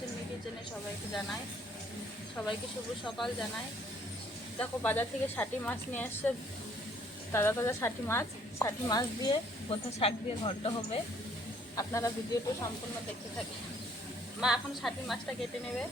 কিচেনে সবাইকে জানাই, সবাইকে শুভ সকাল জানাই। দেখো বাজার থেকে ষাটি মাছ নিয়ে এসছে, তাজা তাজা ষাটি মাছ দিয়ে কোথাও শাক দিয়ে ঘন্ট হবে। আপনারা ভিডিওটা সম্পূর্ণ দেখতে থাকেন। মা এখন ষাটি মাছটা কেটে নেবে।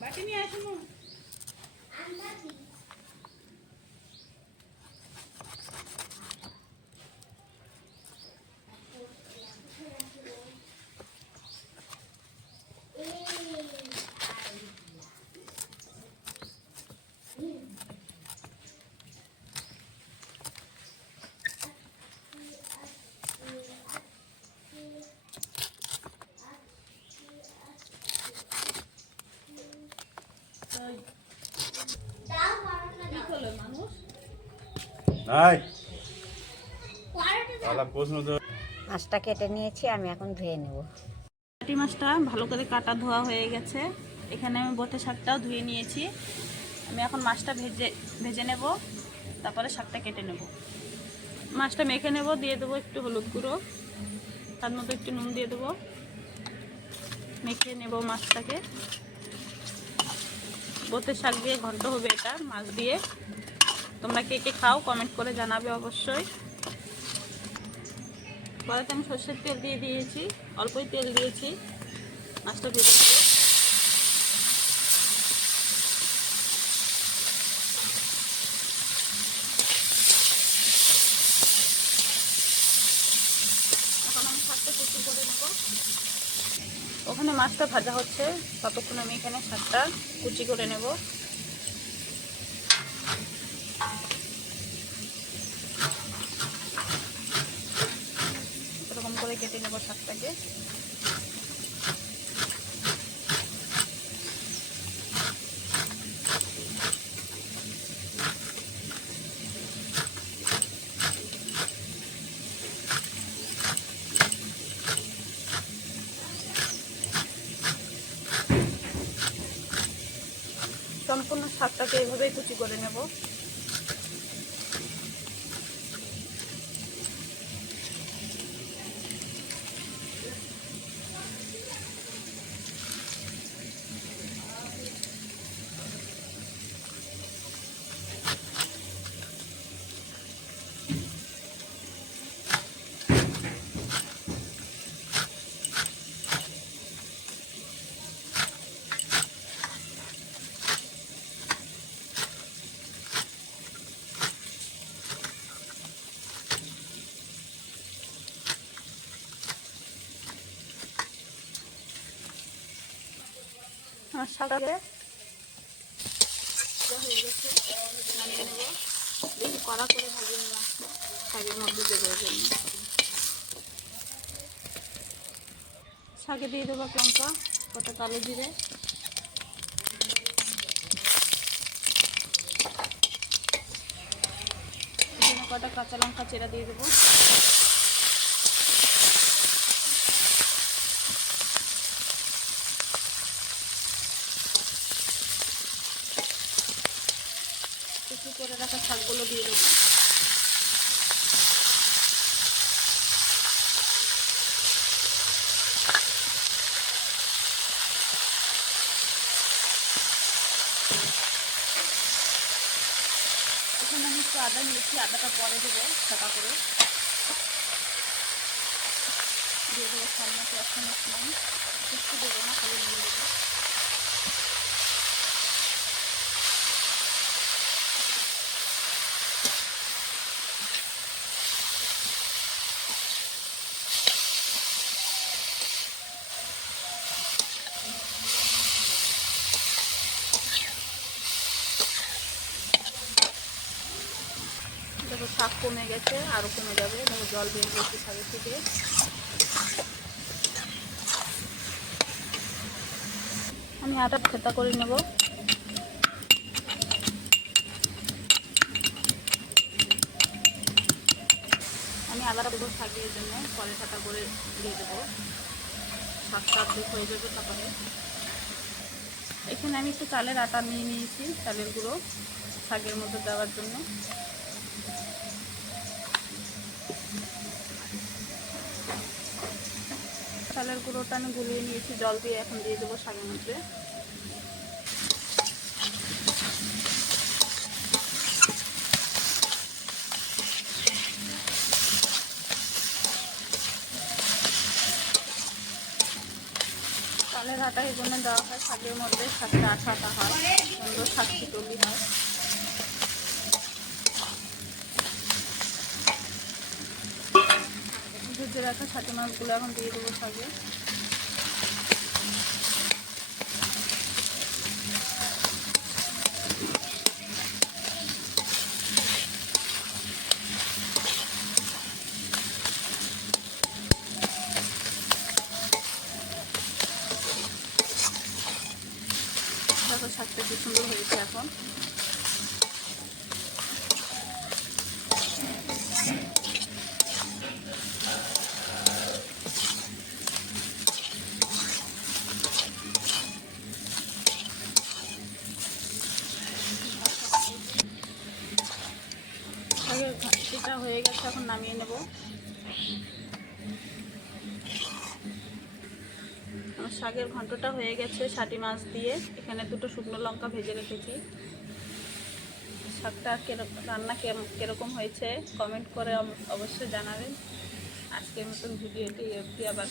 বাটি নিয়ে আসুন। মাছটা কেটে নিয়েছি, আমি এখন ধুয়ে নেব। ষাটি মাছটা ভালো করে কাটা ধোয়া হয়ে গেছে। এখানে আমি বোটে শাকটাও ধুয়ে নিয়েছি। আমি এখন মাছটা ভেজে নেব, তারপরে শাকটা কেটে নেব। মাছটা মেখে নেব, দিয়ে দেবো একটু হলুদ গুঁড়ো, তার মতো একটু নুন দিয়ে দেবো। মেখে নেব মাছটাকে। বোতের শাক দিয়ে ঘন্ট হবে এটা মাছ দিয়ে। তোমরা কে কে খাও কমেন্ট করে জানাবে অবশ্যই। কড়াইতে আমি সর্ষের তেল দিয়ে দিয়েছি, অল্পই তেল দিয়েছি। মাছটা ভেজে নেব। এখন আমি শাকটা কুচি করে নেব। ওখানে মাছটা ভাজা হচ্ছে, ততক্ষণ আমি এখানে শাকটা কুচি করে নেব। এরকম করে কেটে নেব শাকটাকে। সম্পূর্ণ শাকটাকে এইভাবেই কুচি করে নেব। আমার শাকটাকে হয়ে গেছে, নামিয়ে নেব। বেশি কড়া করে ভাজিয়ে নিলাম, শাকের মধ্যে দেবো জন্য। শাকে দিয়ে দেবো লঙ্কা, কটা কালো জিরে, এখানে কটা কাঁচা লঙ্কা চেরা দিয়ে দেবো। কুচি করে রাখা শাকগুলো দিয়ে দেবো। এখানে আমি একটু আদা নিয়েছি, আদাটা পরে দেবো ছাকা করে। দিয়ে দেবো সামনে এখন একটু দেবো না, খালি নিয়ে দেবো। দেখো শাক কমে গেছে, আরও কমে যাবে। দেখো জল বের করছি শাকের থেকে। আমি আটা থেতা করে নেব। আমি আলাদা দেবো শাকের জন্য, পরে ঠাটা করে দিয়ে দেবো। শাকটা অর্ধেক হয়ে যাবে তারপরে। এখানে আমি একটু চালের আটা নিয়ে নিয়েছি, চালের গুঁড়ো শাকের মধ্যে দেওয়ার জন্য। চালের গুঁড়োটা আমি গুলিয়ে নিয়েছি জল দিয়ে, এখন দিয়ে দেবো শাকের মধ্যে। চালের আটা এই জন্য দেওয়া হয় শাকের মধ্যে, শাকটা আঠা আঠা হয়, সুন্দর শাক তৈরি হয়। ভেজে রাখা ছাটি মাছগুলো এখন দিয়ে দেবো শাকে। দেখো শাকটা কি সুন্দর হয়েছে এখন। শাকের ঘাটতিটা হয়ে গেছে, এখন নামিয়ে নেব। আমার শাকের ঘন্টটা হয়ে গেছে ছাটি মাছ দিয়ে। এখানে দুটো শুকনো লঙ্কা ভেজে রেখেছি। শাকটা রান্না কিরকম হয়েছে কমেন্ট করে অবশ্যই জানাবেন। আজকের মতন ভিডিওটি আবার